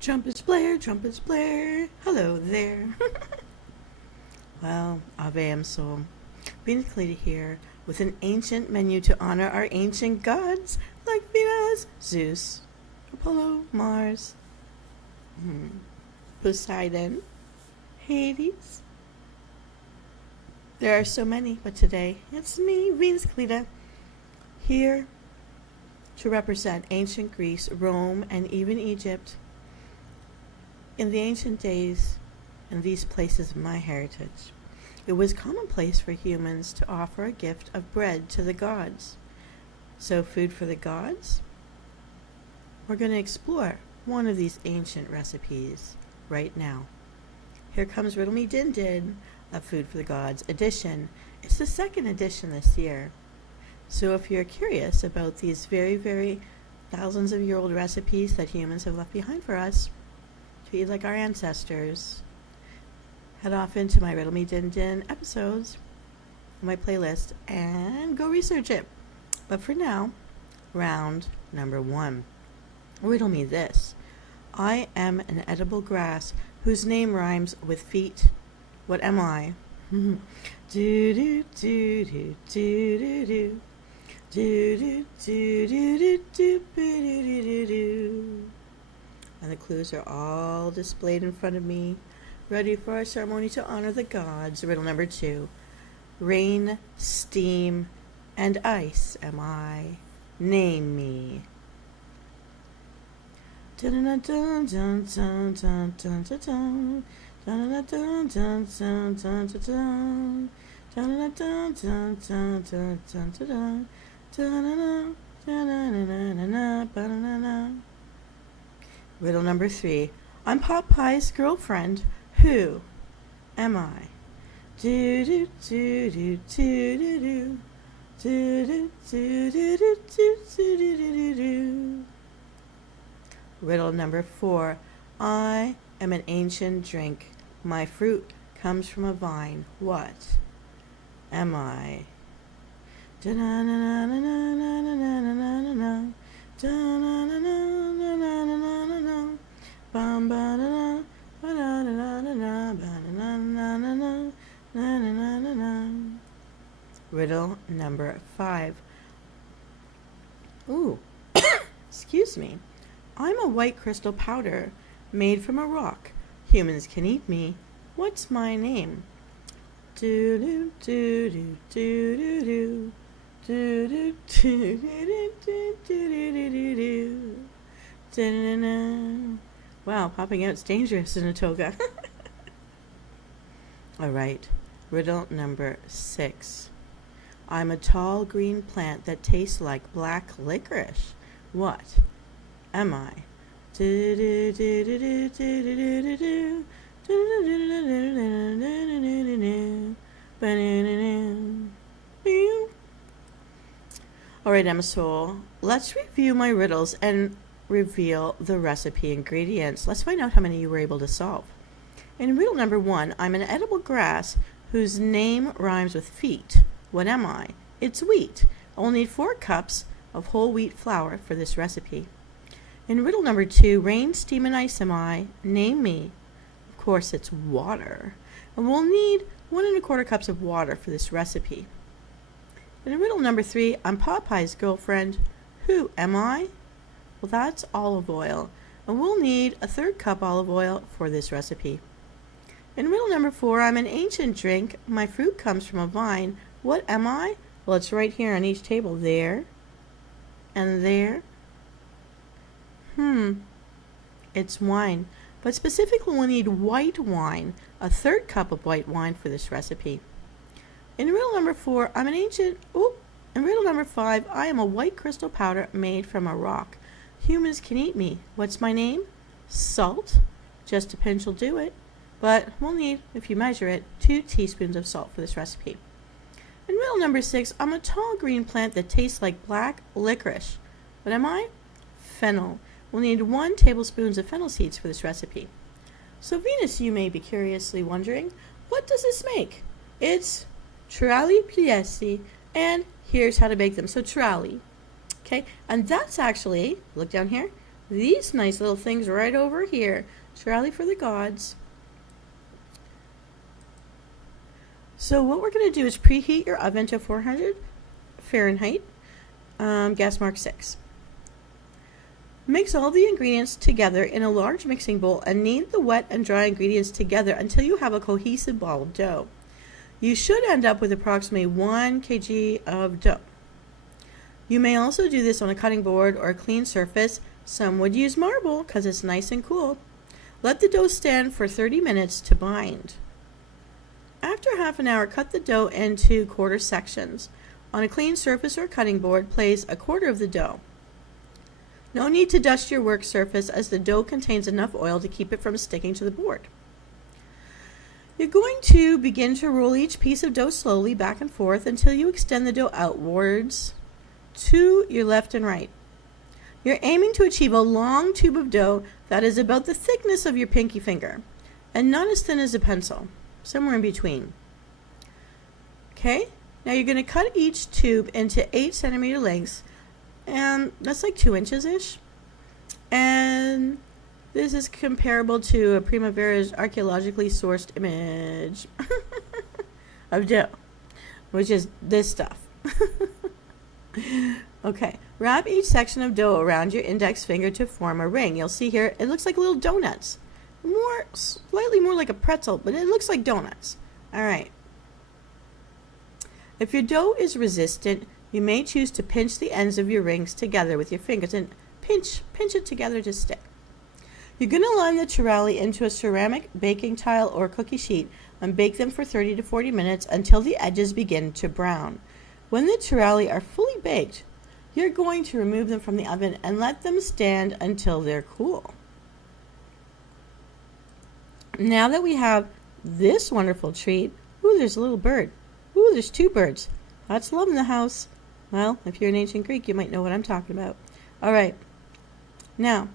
Trumpets blare, hello there. Well, Ave Msoul. Venus Callida here with an ancient menu to honor our ancient gods like Venus, Zeus, Apollo, Mars, Poseidon, Hades. There are so many, but today it's me, Venus Callida, here to represent ancient Greece, Rome, and even Egypt. In the ancient days, in these places of my heritage, it was commonplace for humans to offer a gift of bread to the gods. So, food for the gods? We're going to explore one of these ancient recipes right now. Here comes Riddle Me Din Din, a Food for the Gods edition. It's the second edition this year. So if you're curious about these very, very thousands of year old recipes that humans have left behind for us to eat like our ancestors, head off into my Riddle Me Din Din episodes, my playlist, and go research it. But for now, round number 1. Riddle me this. I am an edible grass whose name rhymes with feet. What am I? Do do do do do do do. Do do do do do do do do. And the clues are all displayed in front of me, ready for our ceremony to honor the gods. Riddle number 2. Rain, steam, and ice am I. Name me. Dun dun dun dun dun dun dun dun dun dun dun dun dun dun dun dun dun dun dun dun. Riddle number 3. I'm Popeye's girlfriend. Who am I? Do do do do do do do do do do do do do do do. Riddle number 4. I am an ancient drink. My fruit comes from a vine. What am I? Riddle number 5. Ooh, excuse me. I'm a white crystal powder made from a rock. Humans can eat me. What's my name? Do do do do do do do. Do do do do do do do do do. Wow, popping out's dangerous in a toga. All right, riddle number 6. I'm a tall green plant that tastes like black licorice. What am I? Do do do do do do do do do. All right, Msoul, let's review my riddles and reveal the recipe ingredients. Let's find out how many you were able to solve. In riddle number 1, I'm an edible grass whose name rhymes with feet. What am I? It's wheat. I'll need 4 cups of whole wheat flour for this recipe. In riddle number 2, rain, steam, and ice am I. Name me. Of course, it's water. And we'll need 1 1/4 cups of water for this recipe. In riddle number 3, I'm Popeye's girlfriend. Who am I? Well, that's olive oil. And we'll need a 1/3 cup olive oil for this recipe. In riddle number 4, I'm an ancient drink. My fruit comes from a vine. What am I? Well, it's right here on each table. There. And there. It's wine. But specifically, we'll need white wine. A 1/3 cup of white wine for this recipe. In riddle number 4, I'm an ancient... In riddle number 5, I am a white crystal powder made from a rock. Humans can eat me. What's my name? Salt. Just a pinch will do it. But we'll need, if you measure it, 2 teaspoons of salt for this recipe. In riddle number 6, I'm a tall green plant that tastes like black licorice. What am I? Fennel. We'll need 1 tablespoon of fennel seeds for this recipe. So Venus, you may be curiously wondering, what does this make? It's trali pliesti, and here's how to make them. So trali, okay, and that's actually, look down here, these nice little things right over here. Chirali for the gods. So what we're going to do is preheat your oven to 400 Fahrenheit, gas mark 6. Mix all the ingredients together in a large mixing bowl and knead the wet and dry ingredients together until you have a cohesive ball of dough. You should end up with approximately 1 kg of dough. You may also do this on a cutting board or a clean surface. Some would use marble because it's nice and cool. Let the dough stand for 30 minutes to bind. After half an hour, cut the dough into quarter sections. On a clean surface or cutting board, place a quarter of the dough. No need to dust your work surface as the dough contains enough oil to keep it from sticking to the board. You're going to begin to roll each piece of dough slowly back and forth until you extend the dough outwards to your left and right. You're aiming to achieve a long tube of dough that is about the thickness of your pinky finger and not as thin as a pencil, somewhere in between. Okay, now you're going to cut each tube into 8 centimeter lengths, and that's like 2 inches-ish. And this is comparable to a Primavera's archaeologically sourced image of dough, which is this stuff. Okay, wrap each section of dough around your index finger to form a ring. You'll see here, it looks like little donuts. Slightly more like a pretzel, but it looks like donuts. All right. If your dough is resistant, you may choose to pinch the ends of your rings together with your fingers and pinch it together to stick. You're going to line the chirali into a ceramic baking tile or cookie sheet and bake them for 30 to 40 minutes until the edges begin to brown. When the chirali are fully baked, you're going to remove them from the oven and let them stand until they're cool. Now that we have this wonderful treat, ooh, there's a little bird. Ooh, there's 2 birds. That's love in the house. Well, if you're an ancient Greek, you might know what I'm talking about. All right. Now,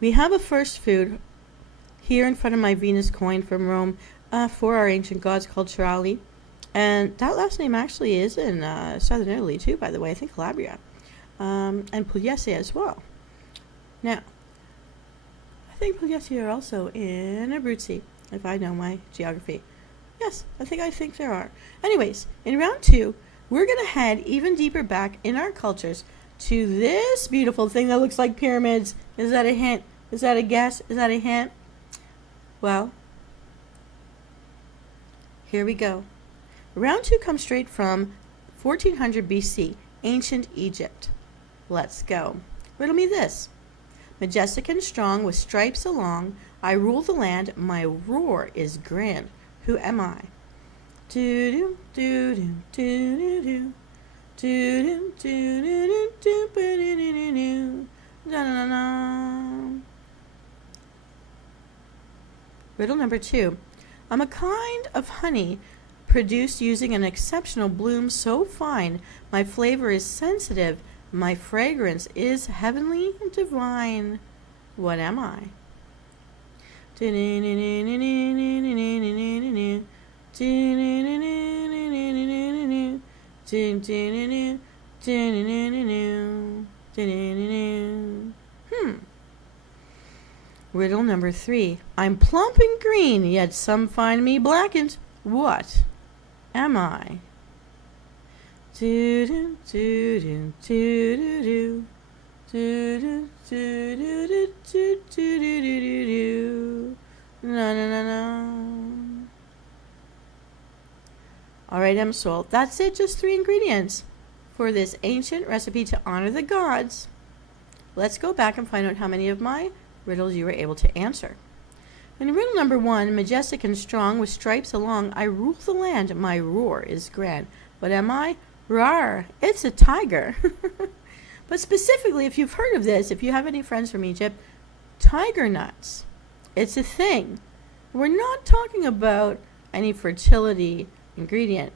we have a first food here in front of my Venus coin from Rome for our ancient gods called chirali. And that last name actually is in southern Italy too, by the way. I think Calabria. And Pugliese as well. Now, I think Pugliese are also in Abruzzi, if I know my geography. Yes, I think there are. Anyways, in round 2, we're going to head even deeper back in our cultures to this beautiful thing that looks like pyramids. Is that a hint? Is that a guess? Is that a hint? Well, here we go. Round 2 comes straight from 1400 BC, ancient Egypt. Let's go. Riddle me this. Majestic and strong with stripes along, I rule the land, my roar is grand. Who am I? Do do do do do do do do do do do do. Riddle number 2. I'm a kind of honey produced using an exceptional bloom so fine, my flavor is sensitive, my fragrance is heavenly and divine. What am I? Riddle number 3. I'm plump and green, yet some find me blackened. What am I? Do do do do do do do do do do do do do do. No no no no. All right, Msoul. That's it. Just 3 ingredients for this ancient recipe to honor the gods. Let's go back and find out how many of my riddles you were able to answer. In riddle number 1, majestic and strong with stripes along, I rule the land, my roar is grand. What am I? Rawr, it's a tiger. But specifically, if you've heard of this, if you have any friends from Egypt, tiger nuts. It's a thing. We're not talking about any fertility ingredient.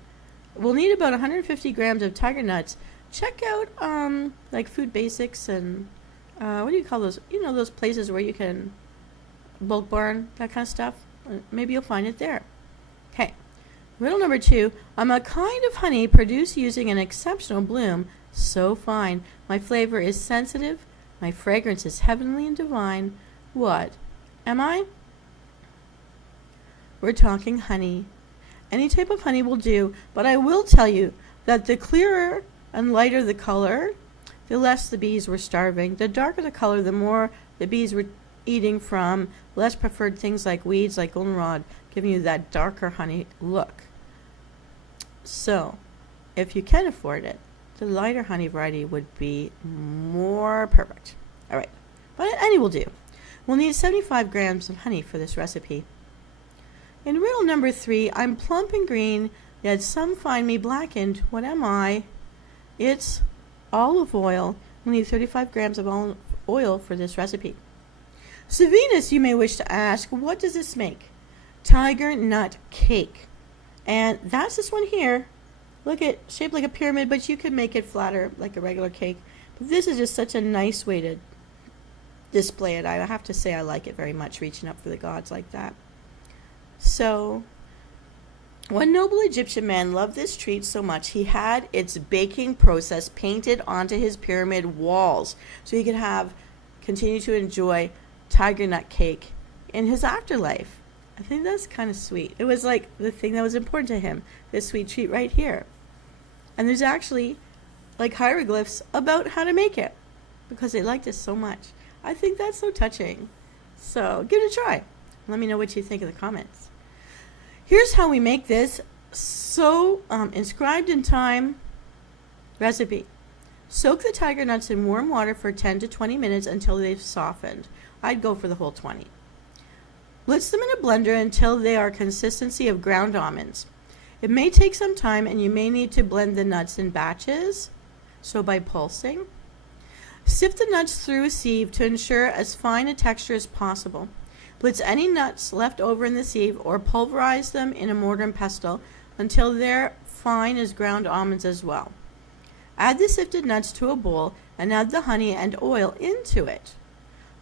We'll need about 150 grams of tiger nuts. Check out like Food Basics and what do you call those? You know, those places where you can bulk barn, that kind of stuff. Maybe you'll find it there. Okay. Riddle number 2. I'm a kind of honey produced using an exceptional bloom so fine. My flavor is sensitive. My fragrance is heavenly and divine. What am I? We're talking honey. Any type of honey will do, but I will tell you that the clearer and lighter the color, the less the bees were starving. The darker the color, the more the bees were eating from less preferred things like weeds, like goldenrod, giving you that darker honey look. So, if you can afford it, the lighter honey variety would be more perfect. All right, but any will do. We'll need 75 grams of honey for this recipe. In riddle number 3, I'm plump and green, yet some find me blackened. What am I? It's olive oil. We'll need 35 grams of olive oil for this recipe. So Venus, you may wish to ask, what does this make? Tiger nut cake. And that's this one here. Look, it's shaped like a pyramid, but you could make it flatter like a regular cake. But this is just such a nice way to display it. I have to say I like it very much, reaching up for the gods like that. So, one noble Egyptian man loved this treat so much, he had its baking process painted onto his pyramid walls so he could continue to enjoy tiger nut cake in his afterlife. I think that's kind of sweet. It was like the thing that was important to him, this sweet treat right here. And there's actually like hieroglyphs about how to make it because they liked it so much. I think that's so touching. So give it a try. Let me know what you think in the comments. Here's how we make this inscribed in time recipe. Soak the tiger nuts in warm water for 10 to 20 minutes until they've softened. I'd go for the whole 20. Blitz them in a blender until they are consistency of ground almonds. It may take some time and you may need to blend the nuts in batches, so by pulsing. Sift the nuts through a sieve to ensure as fine a texture as possible. Blitz any nuts left over in the sieve or pulverize them in a mortar and pestle until they're fine as ground almonds as well. Add the sifted nuts to a bowl and add the honey and oil into it.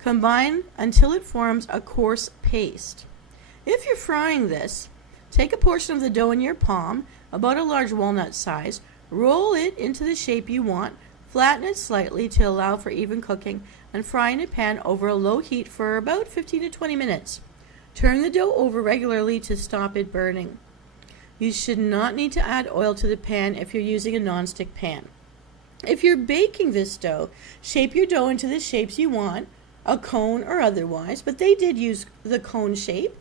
Combine until it forms a coarse paste. If you're frying this, take a portion of the dough in your palm, about a large walnut size, roll it into the shape you want, flatten it slightly to allow for even cooking, and fry in a pan over a low heat for about 15 to 20 minutes. Turn the dough over regularly to stop it burning. You should not need to add oil to the pan if you're using a nonstick pan. If you're baking this dough, shape your dough into the shapes you want, a cone or otherwise, but they did use the cone shape,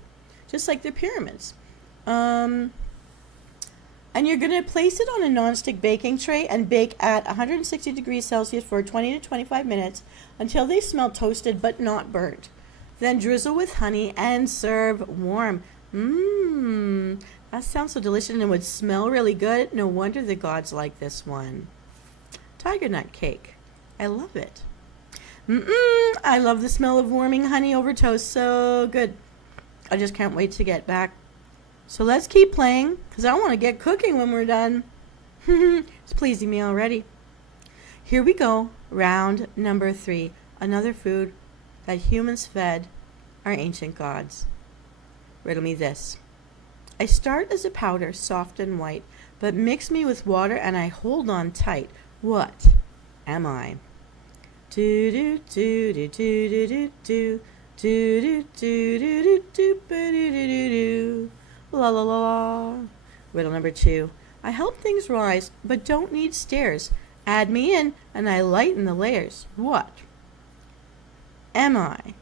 just like the pyramids. And you're going to place it on a nonstick baking tray and bake at 160 degrees Celsius for 20 to 25 minutes until they smell toasted but not burnt. Then drizzle with honey and serve warm. That sounds so delicious and it would smell really good. No wonder the gods like this one. Tiger nut cake. I love it. I love the smell of warming honey over toast. So good. I just can't wait to get back. So let's keep playing because I want to get cooking when we're done. It's pleasing me already. Here we go. Round number 3. Another food that humans fed our ancient gods. Riddle me this. I start as a powder, soft and white, but mix me with water and I hold on tight. What am I? Do do do do do do do do do do do do do do. La la la la. Riddle number 2. I help things rise, but don't need stairs. Add me in, and I lighten the layers. What am I?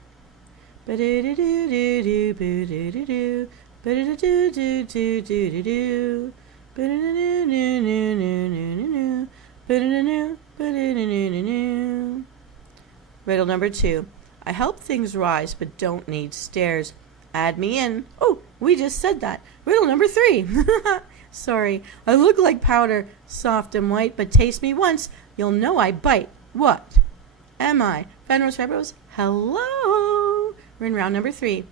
Riddle number 2. I help things rise, but don't need stairs. Add me in. Oh, we just said that. Riddle number 3. Sorry. I look like powder, soft and white, but taste me once. You'll know I bite. What am I? Fenros Febros, hello. We're in round number 3.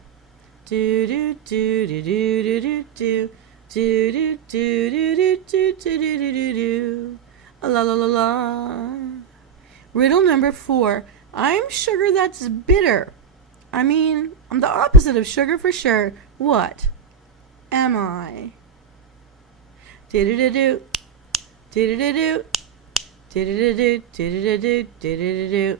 Do do do do do do do do do do do do do do do do do. La la la la. Riddle number 4. I'm sugar that's bitter. I mean, I'm the opposite of sugar for sure. What am I? Do-do-do-do. Do-do-do-do. Do-do-do-do. Do-do-do-do. Do-do-do-do.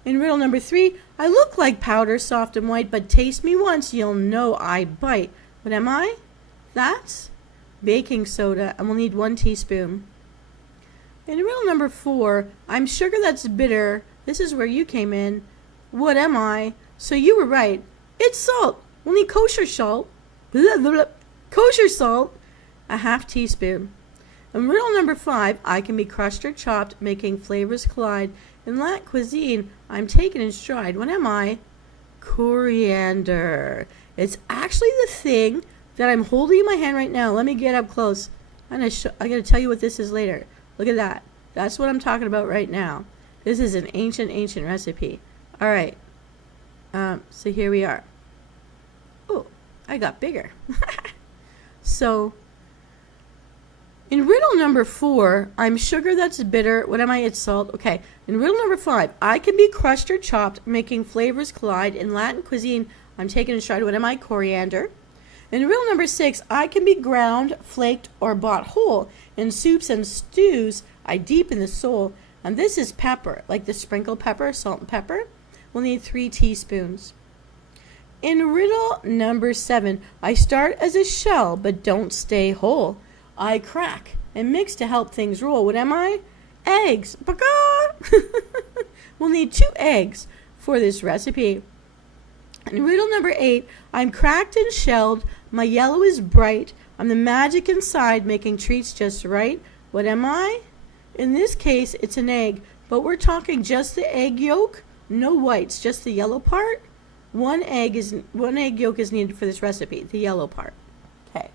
In riddle number 3, I look like powder, soft and white, but taste me once, you'll know I bite. What am I? That's baking soda, and we'll need 1 teaspoon. In riddle number 4, I'm sugar that's bitter. This is where you came in. What am I? So you were right. It's salt. We'll need kosher salt. Blah, blah, blah. Kosher salt. A half teaspoon. In riddle number 5, I can be crushed or chopped, making flavors collide. In Latin cuisine, I'm taken in stride. What am I? Coriander. It's actually the thing that I'm holding in my hand right now. Let me get up close. I'm going to tell you what this is later. Look at that. That's what I'm talking about right now. This is an ancient recipe. All right. So here we are. Oh, I got bigger. So, in riddle number 4, I'm sugar that's bitter. What am I? It's salt. Okay. In riddle number 5, I can be crushed or chopped, making flavors collide. In Latin cuisine, I'm taken in stride. What am I? Coriander. In riddle number 6, I can be ground, flaked, or bought whole. In soups and stews, I deepen the soul. And this is pepper, like the sprinkle pepper, salt and pepper. We'll need 3 teaspoons. In riddle number 7, I start as a shell, but don't stay whole. I crack and mix to help things roll. What am I? Eggs. We'll need 2 eggs for this recipe. In riddle number 8, I'm cracked and shelled. My yellow is bright. I'm the magic inside, making treats just right. What am I? In this case, it's an egg, but we're talking just the egg yolk, no whites, just the yellow part. One egg yolk is needed for this recipe, the yellow part. Okay.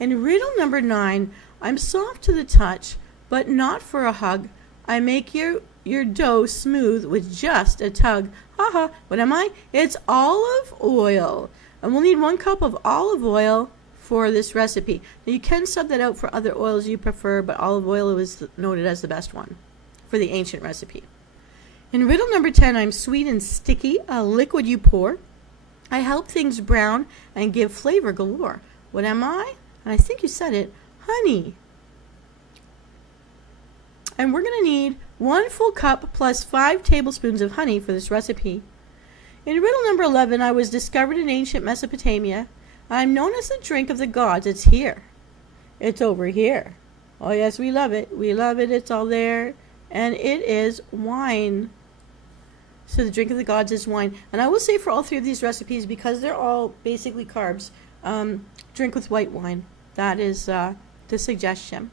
In riddle number 9, I'm soft to the touch, but not for a hug. I make your dough smooth with just a tug. Haha, what am I? It's olive oil. And we'll need 1 cup of olive oil for this recipe. Now you can sub that out for other oils you prefer, but olive oil was noted as the best one for the ancient recipe. In riddle number 10, I'm sweet and sticky, a liquid you pour. I help things brown and give flavor galore. What am I? And I think you said it, honey. And we're going to need 1 full cup plus 5 tablespoons of honey for this recipe. In riddle number 11, I was discovered in ancient Mesopotamia. I'm known as the drink of the gods. It's here. It's over here. Oh yes, we love it. We love it. It's all there. And it is wine. So the drink of the gods is wine. And I will say for all 3 of these recipes, because they're all basically carbs, drink with white wine. That is the suggestion.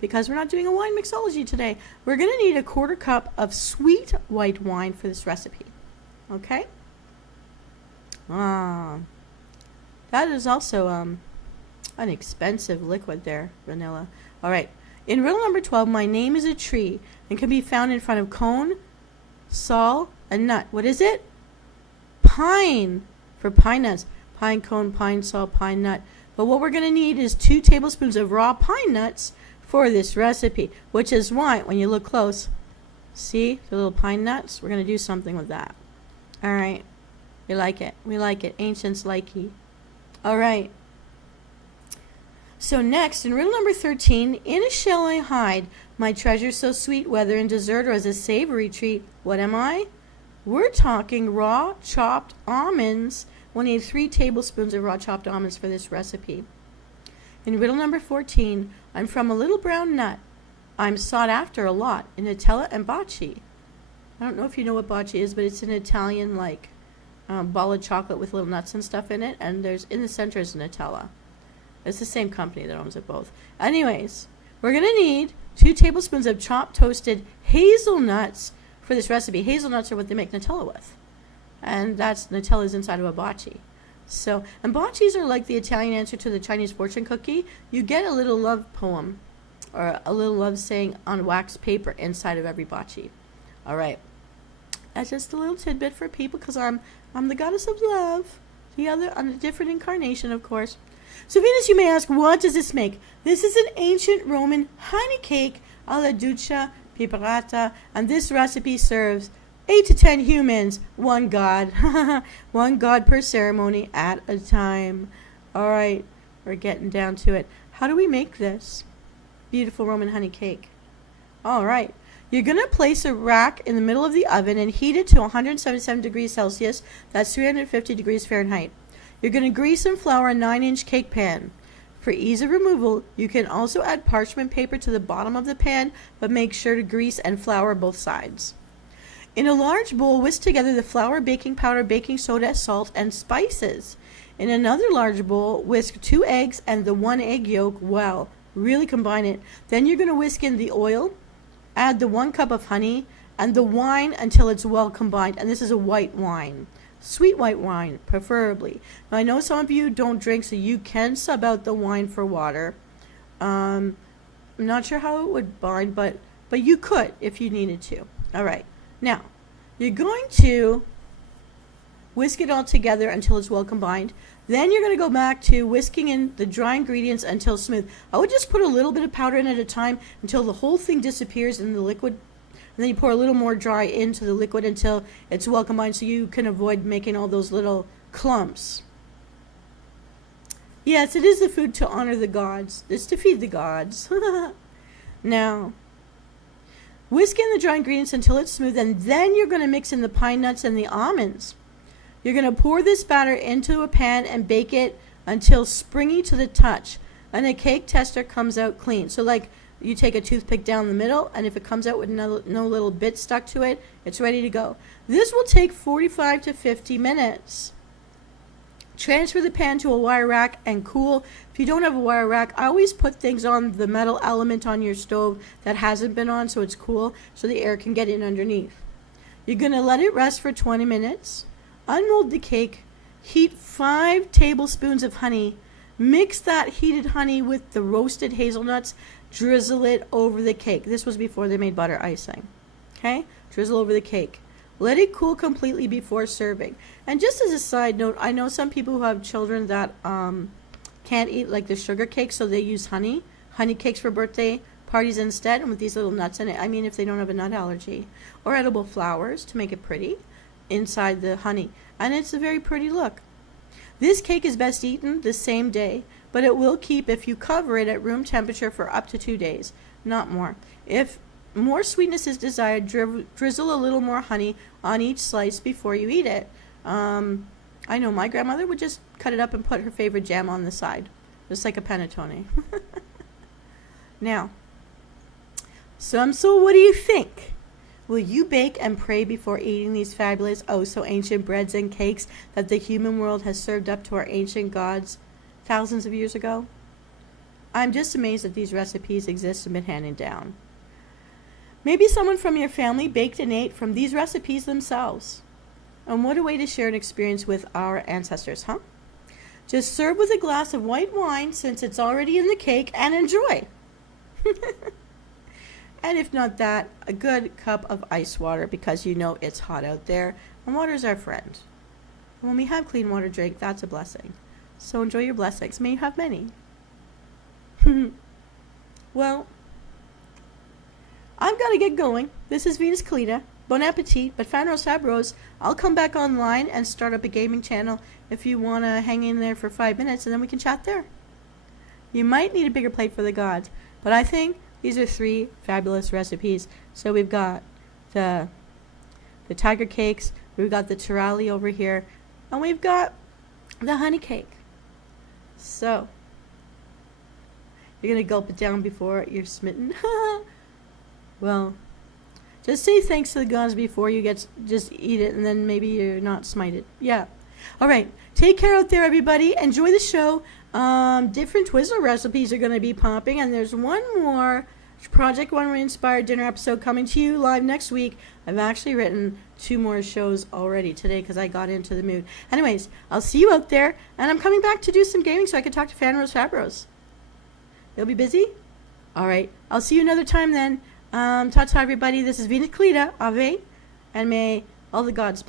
Because we're not doing a wine mixology today. We're going to need a 1/4 cup of sweet white wine for this recipe. Okay? That is also an expensive liquid there, vanilla. All right. In riddle number 12, my name is a tree and can be found in front of cone, saw, and nut. What is it? Pine, for pine nuts. Pine cone, pine saw, pine nut. But what we're going to need is 2 tablespoons of raw pine nuts for this recipe, which is why, when you look close, see the little pine nuts? We're going to do something with that. All right. We like it. We like it. Ancients likey. All right. So next, in riddle number 13, in a shell I hide, my treasure so sweet, whether in dessert or as a savory treat. What am I? We're talking raw chopped almonds. We'll need 3 tablespoons of raw chopped almonds for this recipe. In riddle number 14, I'm from a little brown nut. I'm sought after a lot in Nutella and bocce. I don't know if you know what bocce is, but it's an Italian ball of chocolate with little nuts and stuff in it, and there's in the center is Nutella. It's the same company that owns it both. Anyways, we're going to need 2 tablespoons of chopped toasted hazelnuts for this recipe. Hazelnuts are what they make Nutella with. And that's Nutella's inside of a bocce. So, and bocces are like the Italian answer to the Chinese fortune cookie. You get a little love poem or a little love saying on wax paper inside of every bocce. All right. That's just a little tidbit for people because I'm the goddess of love. The other, on a different incarnation, of course. So Venus, you may ask, what does this make? This is an ancient Roman honey cake alla duccia piperata, and this recipe serves 8 to 10 humans, 1 god. 1 god per ceremony at a time. All right, we're getting down to it. How do we make this beautiful Roman honey cake? All right. You're going to place a rack in the middle of the oven and heat it to 177 degrees Celsius. That's 350 degrees Fahrenheit. You're going to grease and flour a 9-inch cake pan. For ease of removal, you can also add parchment paper to the bottom of the pan, but make sure to grease and flour both sides. In a large bowl, whisk together the flour, baking powder, baking soda, salt, and spices. In another large bowl, whisk 2 eggs and the 1 egg yolk well. Really combine it. Then you're going to whisk in the oil, add the 1 cup of honey, and the wine until it's well combined. And this is a white wine. Sweet white wine, preferably. Now, I know some of you don't drink, so you can sub out the wine for water. I'm not sure how it would bind, but you could if you needed to. All right. Now, you're going to whisk it all together until it's well combined. Then you're going to go back to whisking in the dry ingredients until smooth. I would just put a little bit of powder in at a time until the whole thing disappears in the liquid. And then you pour a little more dry into the liquid until it's well combined so you can avoid making all those little clumps. Yes, it is the food to honor the gods. It's to feed the gods. Now, whisk in the dry ingredients until it's smooth, and then you're going to mix in the pine nuts and the almonds. You're going to pour this batter into a pan and bake it until springy to the touch, and a cake tester comes out clean. So like you take a toothpick down the middle, and if it comes out with no little bit stuck to it, it's ready to go. This will take 45 to 50 minutes. Transfer the pan to a wire rack and cool. If you don't have a wire rack, I always put things on the metal element on your stove that hasn't been on so it's cool so the air can get in underneath. You're going to let it rest for 20 minutes. Unmold the cake. Heat 5 tablespoons of honey. Mix that heated honey with the roasted hazelnuts. Drizzle it over the cake. This was before they made butter icing. Okay? Drizzle over the cake. Let it cool completely before serving. And just as a side note, I know some people who have children that can't eat like the sugar cake, so they use honey cakes for birthday parties instead, and with these little nuts in it. I mean, if they don't have a nut allergy. Or edible flowers to make it pretty inside the honey. And it's a very pretty look. This cake is best eaten the same day, but it will keep if you cover it at room temperature for up to 2 days, not more. If more sweetness is desired, drizzle a little more honey on each slice before you eat it. I know my grandmother would just cut it up and put her favorite jam on the side, just like a panettone. Now, so what do you think? Will you bake and pray before eating these fabulous, oh so ancient breads and cakes that the human world has served up to our ancient gods thousands of years ago? I'm just amazed that these recipes exist and been handed down. Maybe someone from your family baked and ate from these recipes themselves. And what a way to share an experience with our ancestors, huh? Just serve with a glass of white wine since it's already in the cake and enjoy. And if not that, a good cup of ice water because you know it's hot out there and water's our friend. And when we have clean water drink, that's a blessing. So enjoy your blessings. May you have many. Well, I've got to get going. This is Venus Callida. Bon appetit, but Fanros Sabros, I'll come back online and start up a gaming channel if you want to hang in there for 5 minutes and then we can chat there. You might need a bigger plate for the gods, but I think these are 3 fabulous recipes. So we've got the tiger cakes, we've got the terali over here, and we've got the honey cake. So, you're going to gulp it down before you're smitten. Well, just say thanks to the gods before you just eat it, and then maybe you're not smited. Yeah. All right. Take care out there, everybody. Enjoy the show. Different Twizzler recipes are going to be popping, and there's one more Project One Inspired dinner episode coming to you live next week. I've actually written 2 more shows already today because I got into the mood. Anyways, I'll see you out there, and I'm coming back to do some gaming so I can talk to Fanros Fabros. You'll be busy? All right. I'll see you another time then. Ta-ta, everybody. This is Venus Callida, Ave, and may all the gods bless.